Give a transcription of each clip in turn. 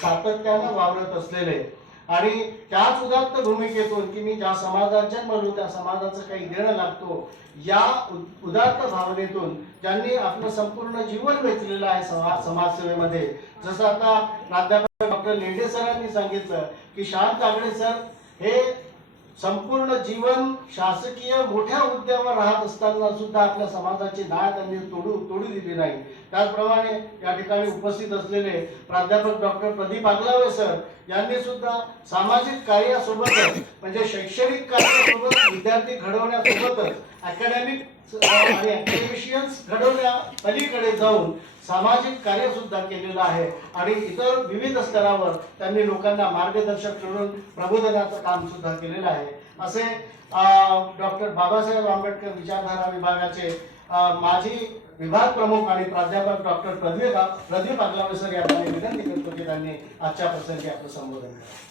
सातत्यानं वावरत असलेले. आणि त्याच उदात्त भूमिकेतून की मी ज्या समाजाच्या म्हणून त्या समाजाचं काही देणं लागतो या उदात्त भावनेतून ज्यांनी आपलं संपूर्ण जीवन वेचलेलं आहे समाज समाजसेवेमध्ये. जसं आता प्राध्यापक डॉक्टर लेंडे सरांनी सांगितलं की शांत जागडे सर हे संपूर्ण जीवन शासकीय मोठ्या हुद्द्यावर राहत असताना सुद्धा आपल्या समाजाची नाळ त्यांनी तोडू तोडू दिली नाही. त्याचप्रमाणे या ठिकाणी उपस्थित असलेले प्राध्यापक डॉक्टर प्रदीप आगलावे सर यांनी सुद्धा सामाजिक कार्यासोबतच म्हणजे शैक्षणिक कार्यासोबत विद्यार्थी घडवण्यासोबतच अकॅडमिक आणि अकॅडमिशियन्स घडवण्या पलीकडे जाऊन सामाजिक कार्य सुद्धा केलेलं आहे. आणि इतर विविध स्तरावर त्यांनी लोकांना मार्गदर्शक करून प्रबोधनाचं काम सुद्धा केलेलं आहे. असे डॉक्टर बाबासाहेब आंबेडकर विचारधारा विभागाचे माझी माजी विभाग प्रमुख आणि प्राध्यापक डॉक्टर प्रदीप प्रदीप आगलावे सर यांना विनंती करतो की त्यांनी आजच्या प्रसंगी आपलं संबोधन करावं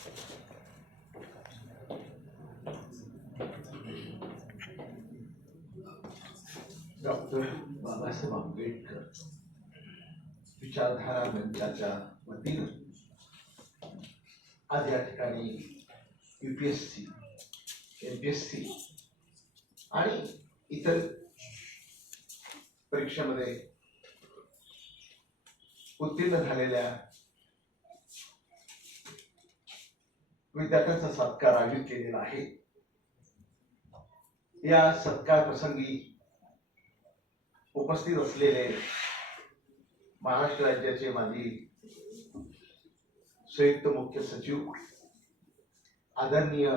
डॉक्टर बाबासाहेब आंबेडकर विचारधारा मंचाच्या वतीनं आज या ठिकाणी एस सी आणि इतर परीक्षेमध्ये उत्तीर्ण झालेल्या विद्यार्थ्यांचा सत्कार आयोजित केलेला आहे. या सत्कार प्रसंगी उपस्थित असलेले महाराष्ट्र राज्याचे माजी संयुक्त मुख्य सचिव आदरणीय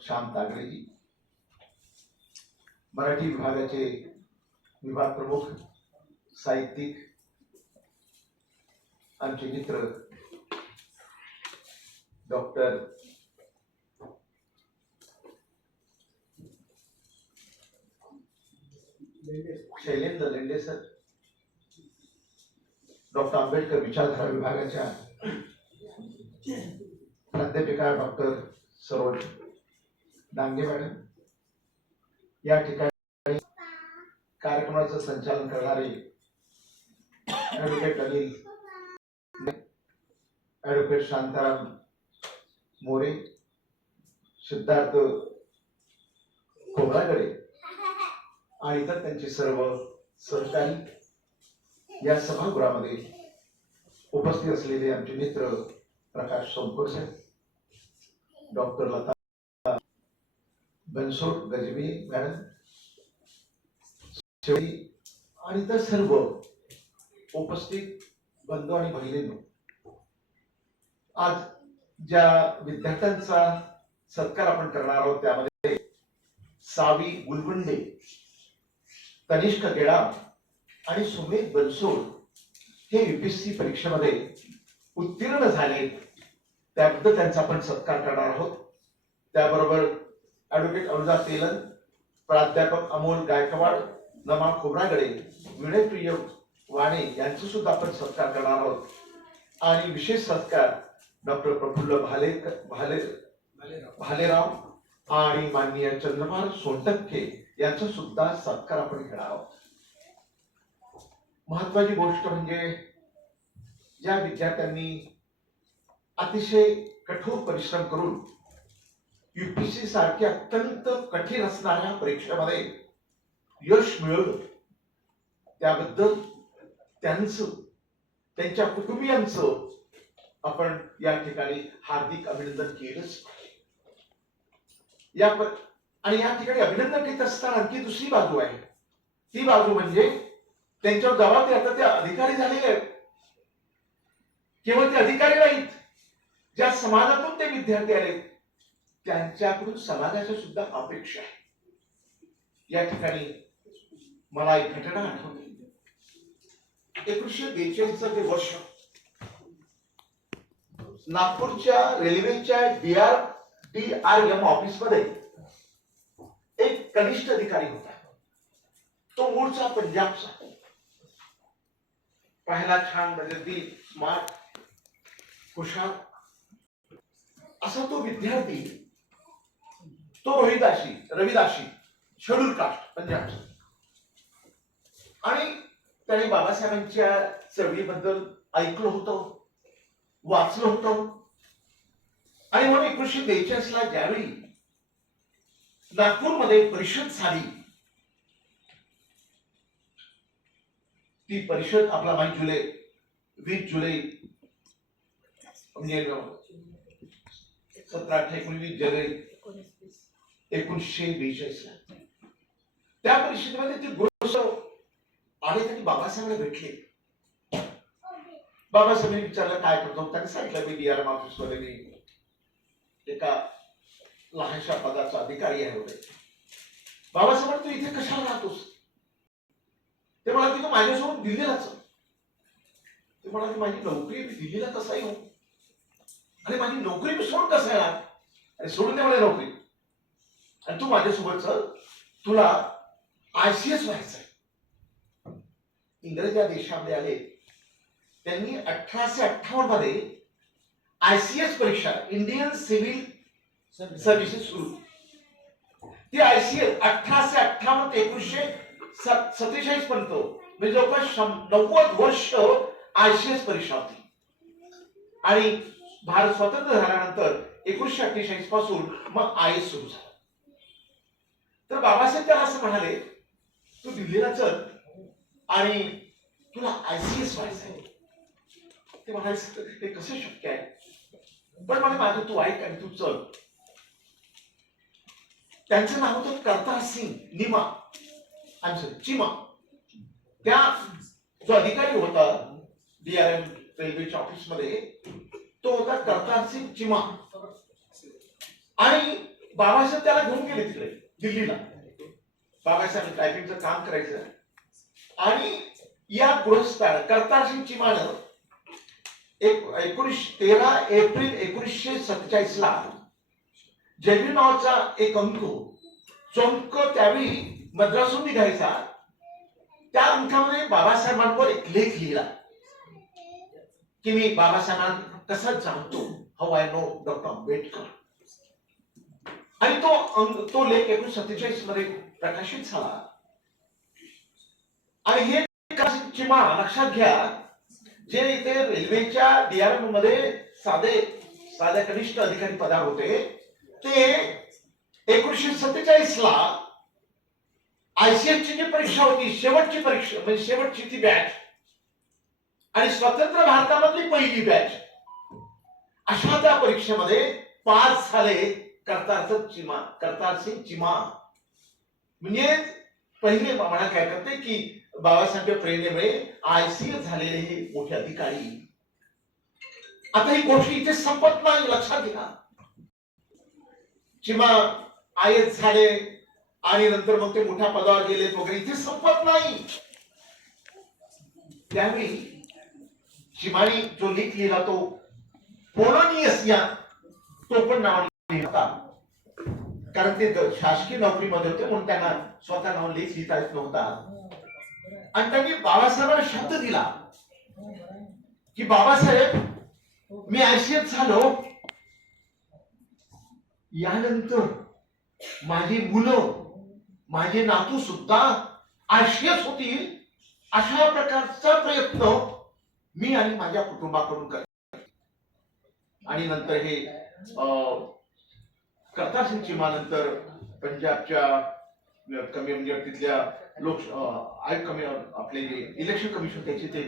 श्याम तागडेजी मराठी विभागाचे विभाग प्रमुख साहित्यिक आमचे मित्र doctor Shailendra Lende sir doctor Ambedkar विचारधारा विभागाच्या प्राध्यापिका डॉक्टर सरोज डांगे मॅडम. या ठिकाणी कार्यक्रमाचं संचालन करणारे ॲडव्होकेट अनिल ॲडव्होकेट शांताराम मोरे सिद्धार्थ कोहळाकडे आणि इतर त्यांचे सर्व सहकारी या सभागृहामध्ये उपस्थित असलेले आमचे मित्र प्रकाश सोमकर डॉक्टर लता बनसोड गजबी मॅडम शेवटी आणि तर सर्व उपस्थित बंधू आणि बहिणींनो आज ज्या विद्यार्थ्यांचा सत्कार आपण करणार आहोत त्यामध्ये सावी गुलगुंडे तनिष्क गेडा आणि सुमित बनसोड हे युपीएससी परीक्षेमध्ये उत्तीर्ण झाले. त्याबद्दल त्यांचा आपण सत्कार करणार आहोत. त्याबरोबर ऍडव्होकेट अनुजा तेलन प्राध्यापक अमोल गायकवाड नमा खोबरागडे विनयप्रिय वाणे यांचा सुद्धा आपण सत्कार करणार आहोत. आणि विशेष सत्कार डॉक्टर प्रफुल्ल भाले भाले भालेराव आणि माननीय चंद्रभार सोनटक्के यांचा सुद्धा सत्कार आपण घेणार आहोत. महत्वाची गोष्ट म्हणजे ज्या विद्यार्थ्यांनी अतिशय कठोर परिश्रम करून युपीसी सारख्या अत्यंत कठीण असणाऱ्या परीक्षेमध्ये यश मिळवलं. त्याबद्दल त्यांचं त्यांच्या कुटुंबियांचं आपण या ठिकाणी हार्दिक अभिनंदन केलंच या आणि या ठिकाणी अभिनंदन करीत असताना आणखी दुसरी बाजू आहे. ती बाजू म्हणजे त्यांच्यावर जबाबदारी आता ते अधिकारी झालेले आहेत. केवळ ते अधिकारी नाहीत. ज्या समाजातून ते विद्यार्थी आले त्यांच्याकडून समाजाच्या सुद्धा अपेक्षा आहे. या ठिकाणी मला एक घटना आठवते. एकोणीसशे बेचाळीस ते वर्ष नागपूरच्या रेल्वेच्या D R D R M ऑफिसमध्ये एक कनिष्ठ अधिकारी होता. तो मूळचा पंजाबचा पाहायला छान नजरदी स्मार्ट हुशार असा तो विद्यार्थी तो रोहिदाशी रविदाशी शेड्यूल कास्ट पंजाबचा. आणि त्याने बाबासाहेबांच्या चळवळीबद्दल ऐकलं होतं वाचलं होतं. आणि म्हणून एकोणीशे बेचाळीस ला ज्यावेळी नागपूरमध्ये परिषद झाली ती परिषद आपला माहीत जुलै वीस जुलै म्हणजे सतरा अठरा एकोणवीस जुलै एकोणीसशे बेचाळीस ला. त्या परिषदेमध्ये ते गोष्ट आणि त्यांनी बाबासाहेबांना भेटले? बाबासाहेबांनी विचारलं काय करतो? त्यांनी सांगितलं मी डी आरमध्ये मी एका लहानशा पदाचा अधिकारी आहे वगैरे बाबासाहेब तू इथे कशाला राहतोस? ते म्हणाले की तू माझ्यासोबत दिल्लीलाच चल." ते म्हणाले माझी नोकरी मी दिल्लीला कसा येऊ आणि माझी नोकरी मी सोडून कसा येणार आणि सोडून दे मला नोकरी. आणि तू माझ्यासोबत चल तुला आयसीएस आहे इंग्रज या देशामध्ये आले. त्यांनी अठराशे अठ्ठावन्नमध्ये आयसीएस परीक्षा इंडियन सिव्हिल सर्व्हिसेस सुरू. ती आयसीएस अठराशे अठ्ठावन्न ते एकोणीसशे सत्तेचाळीस पर्यंत म्हणजे जवळपास नव्वद वर्ष आयसीएस परीक्षा होती. आणि भारत स्वतंत्र झाल्यानंतर एकोणीसशे अठ्ठेचाळीसपासून मग आय एस सुरू झाला. तर बाबासाहेब त्याला असं म्हणाले तू दिल्लीला चल आणि तुला आयसीएस व्हायचं आहे. ते म्हणायचं हे कसं शक्य आहे? पण मला माझं तू ऐक आणि तू चल. त्यांचं नाव होतं करतार सिंग निमा. आमचं चिमा. त्या जो अधिकारी होता डीआरएम रेल्वेच्या ऑफिसमध्ये तो होता करतार सिंग चिमा. आणि बाबासाहेब त्याला घेऊन गेले तिकडे दिल्लीला. बाबासाहेब टायपिंगचं काम करायचं. आणि या पुरस्कार करतार सिंग एक एकोणीस तेरा एप्रिल एकोणीसशे सत्तेचाळीस ला जयवीर नावाचा एक अंक चौंक त्यावेळी मद्रासून निघायचा. त्या अंकामध्ये बाबासाहेबांवर एक लेख लिहिला. की मी बाबासाहेबांना कसा जाणतो? How I know doctor Ambedkar आणि तो अंक तो लेख एकोणीशे सत्तेचाळीसमध्ये प्रकाशित झाला. आणि हे चिमा लक्षात घ्या जे इथे रेल्वेच्या डीआरएममध्ये साधे साध्या कनिष्ठ अधिकारी पदावर होते ते एकोणीशे सत्तेचाळीस ला आयसीएफची जी परीक्षा होती शेवटची परीक्षा म्हणजे शेवटची ती बॅच आणि स्वतंत्र भारतामधली पहिली बॅच अशा त्या परीक्षेमध्ये पास झाले करतार चिमा करतार सिंग चिमा. म्हणजे पहिले म्हणा काय करते की बाबासाहेब प्रेरणेमुळे आयसीए झालेले हे मोठे अधिकारी. आता ही गोष्ट इथे संपत नाही लक्षात घ्या. किंवा आय झाले आणि नंतर मग ते मोठ्या पदावर गेलेत वगैरे इथे संपत नाही. त्यावेळी चिमाने जो लेख लिहिला तो पोलोनियस या तो पण नाव लिहिता होता. कारण ते शासकीय नोकरीमध्ये होते म्हणून त्यांना स्वतः नाव लेख लिहिता येत नव्हता. आणि त्यांनी बाबासाहेबांना शब्द दिला. की बाबासाहेब मी आयसीएस झालो. यानंतर माझी मुलं माझे नातू सुद्धा आयसीएस होतील अशा प्रकारचा प्रयत्न मी आणि माझ्या कुटुंबाकडून कर आणि नंतर हे अं, करतार सिंग चिमानंतर पंजाबच्या कमी म्हणजे तिथल्या लोक आय आयोग कमी आपले जे इलेक्शन कमिशन त्याचे ते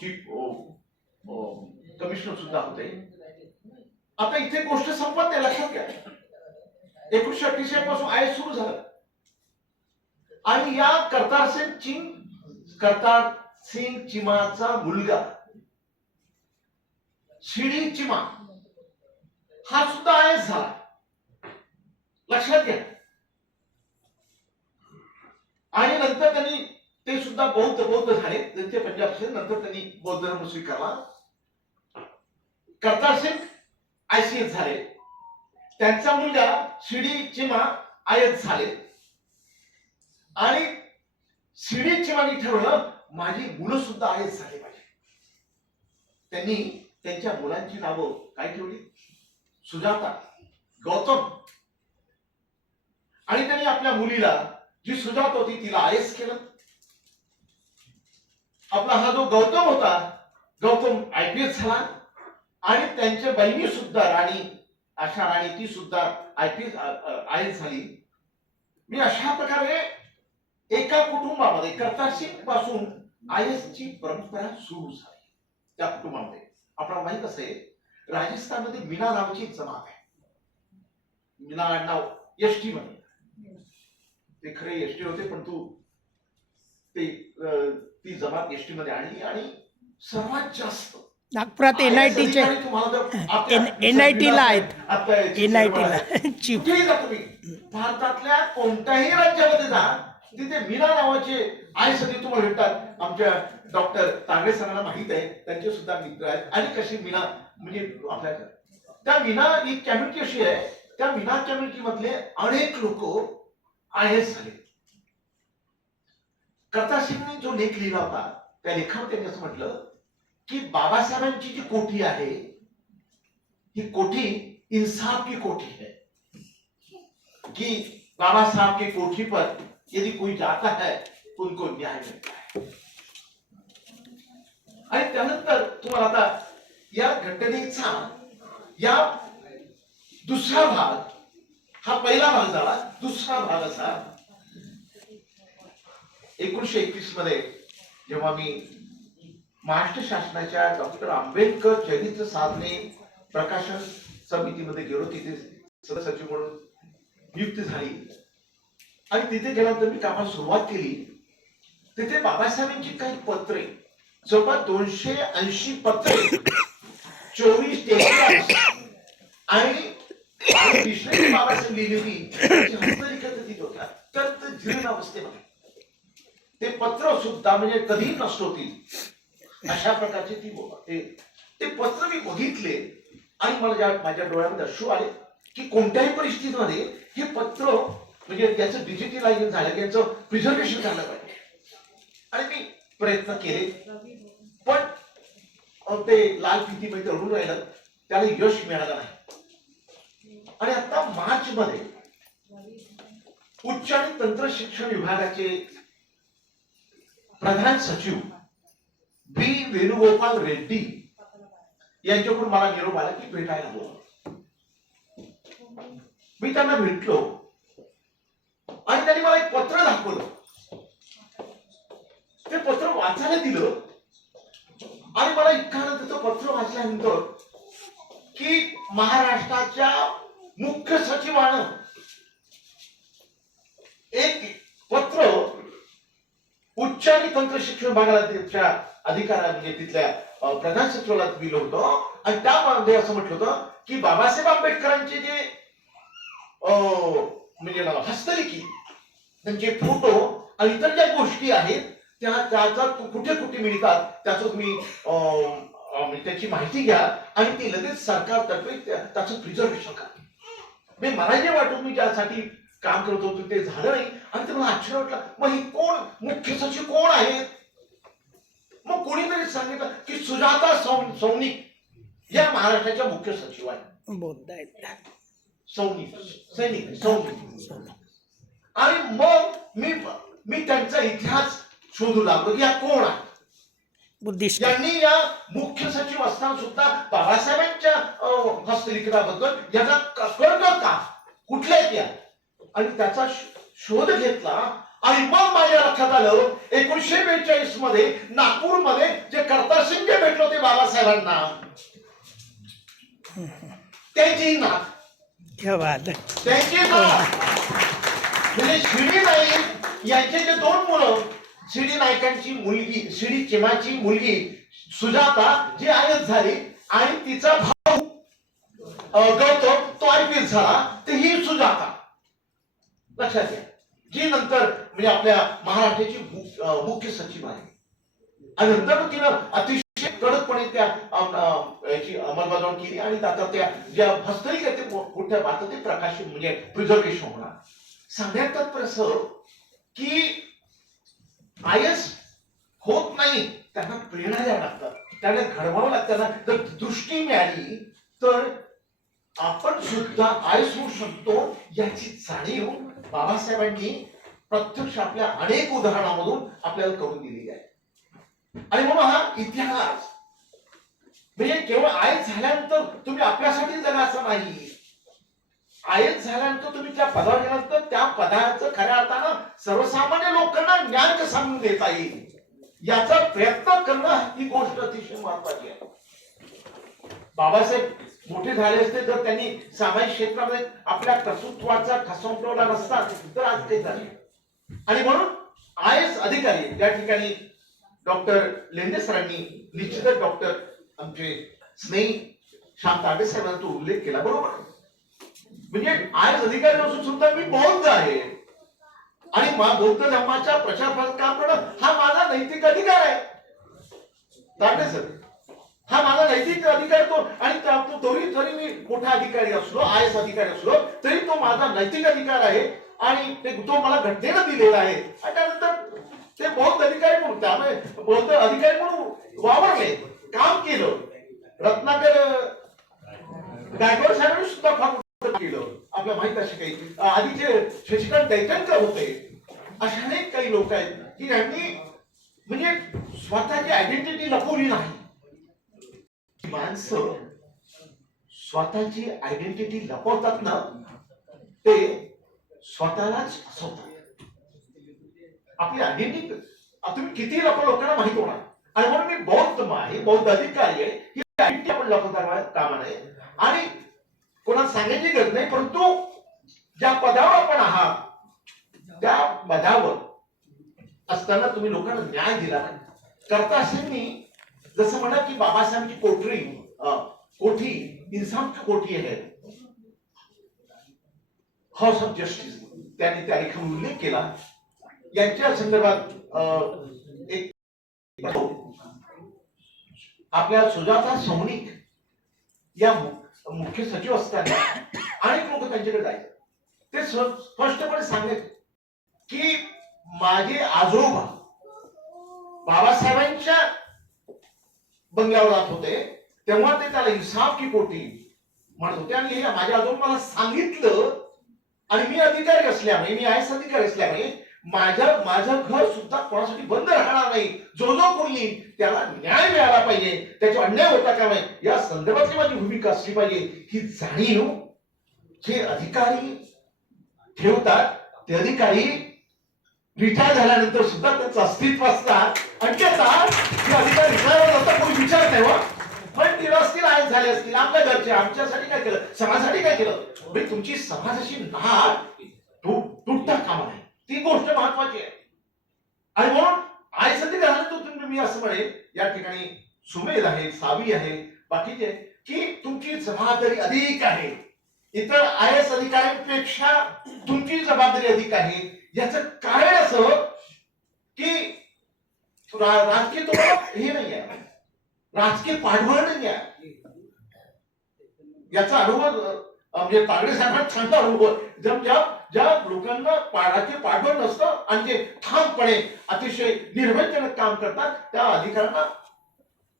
चीफ कमिशनर सुद्धा होते. आता इथे गोष्ट संपत नाही लक्षात घ्या. एकोणीशे अठ्ठेचाळीसपासून आय सुरू झालं. आणि या करतार सिंग चिंग करतार सिंग चिमाचा मुलगा शिडी चिमा हा सुद्धा आय झाला. लक्षात घ्या आणि नंतर त्यांनी ते सुद्धा बौद्ध बौद्ध झाले. त्यांचे पंजाबचे नंतर त्यांनी बौद्ध धर्म स्वीकारला. करतार सिंग आयसीएस झाले. त्यांचा मुलगा शिडी चिमा आयत झाले. आणि शिडी चिमानी ठरवलं माझी मुलं सुद्धा आयत झाले पाहिजे. त्यांनी त्यांच्या मुलांची नावं काय ठेवली? सुजाता गौतम. आणि त्यांनी आपल्या मुलीला जी सुजात होती तिला आयएस केलं. आपला हा जो गौतम होता गौतम आयपीएस झाला. आणि त्यांच्या बहिणी सुद्धा राणी आशा राणी ती सुद्धा आयपीएस आयस झाली. मी अशा प्रकारे एका कुटुंबामध्ये कर्ताशी पासून आयएस ची परंपरा सुरू झाली. त्या कुटुंबामध्ये. आपल्याला माहीत असेल राजस्थानमध्ये मीना नावाची जमात आहे. मीना नाव एस टी मध्ये. ते खरे एस टी होते पण तू ते ती जमात एस टी मध्ये आणली आणि सर्वात जास्त नागपुरात एन आय टीचे NIT ला आहेत. N I. टीला तुम्ही. भारतातल्या कोणत्याही राज्यामध्ये जा तिथे मीना नावाचे आय सगळे तुम्हाला भेटतात. आमच्या डॉक्टर तांबे सरांना माहीत आहे. त्यांचे सुद्धा मित्र आहेत. आणि कशी मीना म्हणजे आपल्या त्या मीना ही कम्युनिटी अशी आहे. त्या मीना कम्युनिटी मधले अनेक लोक आय झाले. कर्ता जो लेख लिहिला होता, त्या लेखावर त्यांनी असं म्हटलं की बाबासाहेबांची जी कोठी आहे, ही कोठी इंसाफ की कोठी है? कि बाबा साहब की कोठी पर यदि कोई जाता है तो उनको न्याय मिलता है। आणि त्यानंतर तुम्हाला आता या घटनेचा या दुसरा भाग हा पहिला भाग झाला दुसरा भाग असा एकोणीशे एकवीसमध्ये जेव्हा मी महाराष्ट्र शासनाच्या डॉक्टर आंबेडकर चरित्र साधने प्रकाशन समितीमध्ये गेलो तिथे सदसचिव म्हणून नियुक्ती झाली. आणि तिथे गेल्यानंतर मी कामाला सुरुवात केली. तिथे बाबासाहेबांची काही पत्रे जवळपास दोनशे ऐंशी पत्रे चोवीस आणि आणि बाबासाहेब लिहिलेली हस्तलिखित अत्यंत जीर्ण अवस्थेमध्ये ते पत्र सुद्धा म्हणजे कधीही नष्ट होतील. अशा प्रकारचे ती बो- ते ते पत्र मी बघितले आणि मला ज्या माझ्या डोळ्यामध्ये अश्रू आले की कोणत्याही परिस्थितीमध्ये हे पत्र म्हणजे त्याचं डिजिटलायझेशन झालं त्याचं प्रिझर्वेशन झालं पाहिजे. आणि मी प्रयत्न केले. पण ते लाल फितीमध्ये अडून राहिलं. त्याला यश मिळालं नाही. आणि आता मार्च मध्ये उच्च आणि तंत्र शिक्षण विभागाचे प्रधान सचिव बी वेणुगोपाल रेड्डी यांच्याकडून मला निरोप आला की भेटायला बोला मी त्यांना भेटलो आणि त्यांनी मला एक पत्र दाखवलं. ते पत्र वाचायला दिलं आणि मला इतका आनंद त्याचं पत्र वाचल्यानंतर की महाराष्ट्राच्या मुख्य सचिवानं एक पत्र उच्च आणि तंत्र शिक्षण विभागाला त्याच्या अधिकारा म्हणजे तिथल्या प्रधान सचिवाला दिलं होतं. आणि त्यामध्ये असं म्हटलं होतं की बाबासाहेब आंबेडकरांचे जे अं, म्हणजे हस्तलिखी त्यांचे फोटो आणि इतर ज्या गोष्टी आहेत त्या त्याचा कुठे कुठे मिळतात त्याचं तुम्ही अं, म्हणजे त्याची माहिती घ्या आणि ती लगेच सरकारतर्फे त्याचं प्रिझर्वेशन करा. म्हणजे मला जे वाटून मी ज्यासाठी काम करत होतो ते झालं नाही. आणि ते मला आश्चर्य वाटलं मग ही कोण? मुख्य सचिव कोण आहेत? मग कोणीतरी सांगितलं की सुजाता सौनिक या महाराष्ट्राच्या मुख्य सचिव आहेत. सौनिक सैनिक सौनिक आणि मग मी मी त्यांचा इतिहास शोधू लागलो की या कोण आहे बुद्धिस्ट यांनी या मुख्य सचिव असताना सुद्धा बाबासाहेबांच्या हस्तलिखिताबद्दल याचा क- कळतं का कुठल्या आहेत या आणि त्याचा शोध घेतला आणि मग माझ्या लक्षात आलं एकोणीशे बेचाळीसमध्ये नागपूरमध्ये जे कर्तार सिंग भेटले होते बाबासाहेबांना त्यांची आहे. त्यांची नाथ म्हणजे शिडी नाईक यांचे जे दोन मुलं शिडी नायकांची मुलगी शिडी चिमाची मुलगी सुजाता जी आयत झाली आणि तिचा भाऊ गौतम तो आयपीएस झाला तर ही सुजाता. लक्षात घ्या. जी नंतर म्हणजे आपल्या महाराष्ट्राची मुख्य सचिव आहे. आणि नंतर मग तिनं अतिशय कडकपणे त्या याची अंमलबजावणी केली आणि आता त्या ज्या हस्तलिखित आहेत ते कुठे आता ते प्रकाशित म्हणजे प्रिझर्वेशन होणार. सांगण्यात तात्पर्य की आयस होत नाही त्यांना प्रेरणा द्यावं लागतात. त्यांना घडवावं लागतं. त्यांना जर दृष्टी मिळाली तर आपण सुद्धा आयस होऊ शकतो याची जाणीव बाबासाहेबांनी प्रत्यक्ष आपल्या अनेक उदाहरणामधून आपल्याला करून दिलेली आहे. आणि म्हणून हा इतिहास म्हणजे केवळ आयस झाल्यानंतर तुम्ही आपल्यासाठी जगायचं नाही. आयत झाल्यानंतर तुम्ही त्या पदावर तर त्या पदाचं खऱ्या अर्थानं सर्वसामान्य लोकांना ज्ञान कसं सांगून देता येईल? याचा प्रयत्न करणं ही गोष्ट अतिशय महत्वाची आहे. बाबासाहेब मोठे झाले असते जर त्यांनी सामाजिक क्षेत्रामध्ये आपल्या कर्तृत्वाचा ठसा उमटवला नसता तर आज ते झाले. आणि म्हणून आय एस अधिकारी या ठिकाणी डॉक्टर लेंडे सरांनी निश्चितच डॉक्टर आमचे स्नेही श्याम तांबे साहेबांचा उल्लेख केला. बरोबर? म्हणजे आय एस अधिकारी असून सुद्धा मी बौद्ध आहे. आणि बौद्ध धर्माच्या प्रचार प्रसार काम करणं हा माझा नैतिक अधिकार आहे. तांबे सर हा माझा नैतिक अधिकार तो. आणि त्या- तरी जरी मी मोठा अधिकारी असलो आय एस अधिकारी असलो तरी तो माझा नैतिक अधिकार आहे. आणि ते तो मला घटनेनं दिलेला आहे. आणि त्यानंतर ते बौद्ध अधिकारी म्हणून त्यामुळे बौद्ध अधिकारी म्हणून वावरले काम केलं. रत्नाकर गायकवाड साहेबांनी सुद्धा फार केलं. आपल्याला माहीत असे काही. आधीचे शशिकांत दैटणकर होते असे अनेक काही लोक आहेत की यांनी म्हणजे स्वतःची आयडेंटिटी लपवली नाही. माणसं स्वतःची आयडेंटिटी लपवतात ना ते स्वतःलाच फसवतात. आपली आयडेंटिटी तुम्ही किती लपव लोकांना माहीत होणार? आणि म्हणून मी बौद्ध आहे बौद्ध अधिकारी आहे ही आयडेंटिटी आपण लपवता कामा नये आणि कोणाला सांगायची गरज नाही परंतु ज्या पदावर आपण आहात त्या पदावर असताना तुम्ही लोकांना न्याय दिला. करता असेल जसं म्हणा की बाबासाहेबांची कोठरी कोठी इन्साफ की कोठी आहे. हाऊस ऑफ जस्टिस त्यांनी त्या लेखा उल्लेख केला. यांच्या संदर्भात अं, एक आपल्या सुजाता सौनिक या मुख्य सचिव असताना अनेक लोक त्यांच्याकडे जायचे. ते स्पष्टपणे सांगत की माझे आजोबा बाबासाहेबांच्या बंगल्यावर जात होते. तेव्हा ते त्याला इन्साफ की कोटी म्हणत होते. आणि हे माझ्या आजोबा मला सांगितलं आणि मी अधिकारी असल्यामुळे मी आयस अधिकारी असल्यामुळे माझ्या माझं घर सुद्धा कोणासाठी बंद राहणार नाही. जो जो कोणी येईल त्याला न्याय मिळाला पाहिजे त्याचा अन्याय होता का नाही या संदर्भातली माझी भूमिका असली पाहिजे. ही जाणीव जे अधिकारी ठेवतात ते अधिकारी रिटायर झाल्यानंतर सुद्धा त्यांचं अस्तित्व असतात. आणि त्याचा अधिकारी रिटायर होतात कोणी विचार नाही वा पण तिला असतील आज झाले असतील आपल्या घरचे आमच्यासाठी काय केलं समाजासाठी काय केलं? म्हणजे तुमची समाजाची नाळ तुटता कामा नाही ती गोष्ट महत्वाची आहे. आणि म्हणून आई सध्या झाल्यानंतर तुम्ही मी असं म्हणेन या ठिकाणी सुमेल आहे सावी आहे बाकीचे की तुमची जबाबदारी अधिक आहे. इतर आय एस अधिकाऱ्यांपेक्षा तुमची जबाबदारी अधिक आहे. याचं कारण असं की राजकीय तुम्हाला हे नाही आहे. राजकीय पाठबळ नाही आहे. याचा अनुभव म्हणजे तागडे साहेबांना सांगणार अनुभव जर ज्या ज्या लोकांना पाडाचे पाठबळ नसतं आणि जे ठामपणे अतिशय निर्भयजनक काम करतात त्या अधिकाऱ्यांना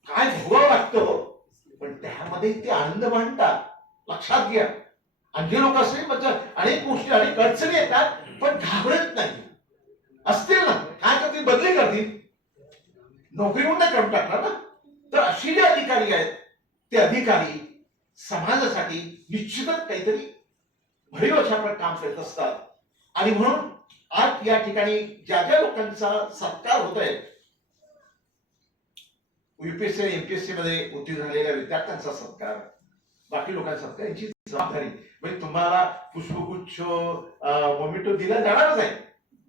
काय भोगावं लागतं हो? पण त्यामध्ये ते आनंद मांडतात. लक्षात घ्या. आणि जे लोक असतील म्हणजे अनेक गोष्टी अनेक अडचणी येतात पण घाबरत नाही. असतील ना. काय करतील बदली करतील. नोकरीवर नाही करून टाकणार ना. तर अशी जे अधिकारी आहेत ते अधिकारी समाजासाठी निश्चितच काहीतरी भरीव अशा आपण काम करत असतात. आणि म्हणून आज या ठिकाणी ज्या ज्या लोकांचा सत्कार होत आहे युपीएससी आणि एमपीएससी मध्ये उत्तीर्ण झालेल्या विद्यार्थ्यांचा सत्कार बाकी लोकांचा सत्कार यांची जबाबदारी. म्हणजे तुम्हाला पुष्पगुच्छ मोमिटो दिला जाणारच आहे.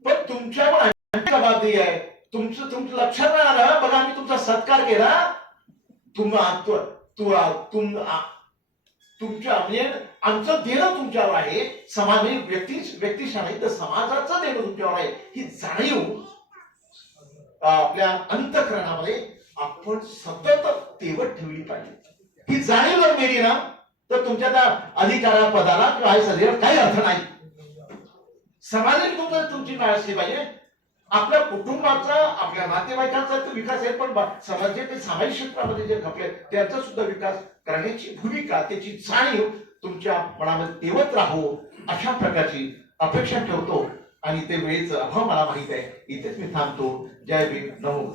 पण तुमच्यावर जबाबदारी आहे. तुमचं तुमचं लक्षात राहणार बघा आम्ही तुमचा सत्कार केला. तुम्हा तु- तुम तुमच्या म्हणजे आमचं देणं तुमच्यावर आहे. समाज म्हणजे व्यक्ती व्यक्तिशा नाही तर समाजाचं देणं तुमच्यावर आहे. ही जाणीव आपल्या अंतकरणामध्ये आपण सतत तेवत ठेवली पाहिजे. ही जाणीव जर मिळली ना तर तुमच्या त्या अधिकारा पदाला किंवा आय काही अर्थ नाही. समाजाने तुमचं तुमची नाळ असली पाहिजे. आपल्या कुटुंबाचा आपल्या नातेवाईकांचा तर विकास आहे पण समाजाच्या समाजाचे सामाजिक क्षेत्रामध्ये जे घपले त्यांचा सुद्धा विकास करण्याची भूमिका त्याची जाणीव तुमच्या मनामध्ये तेवत राहो अशा प्रकारची अपेक्षा ठेवतो. आणि ते वेळेचा अभाव मला माहीत आहे. इथेच मी थांबतो. जय भीम. नमो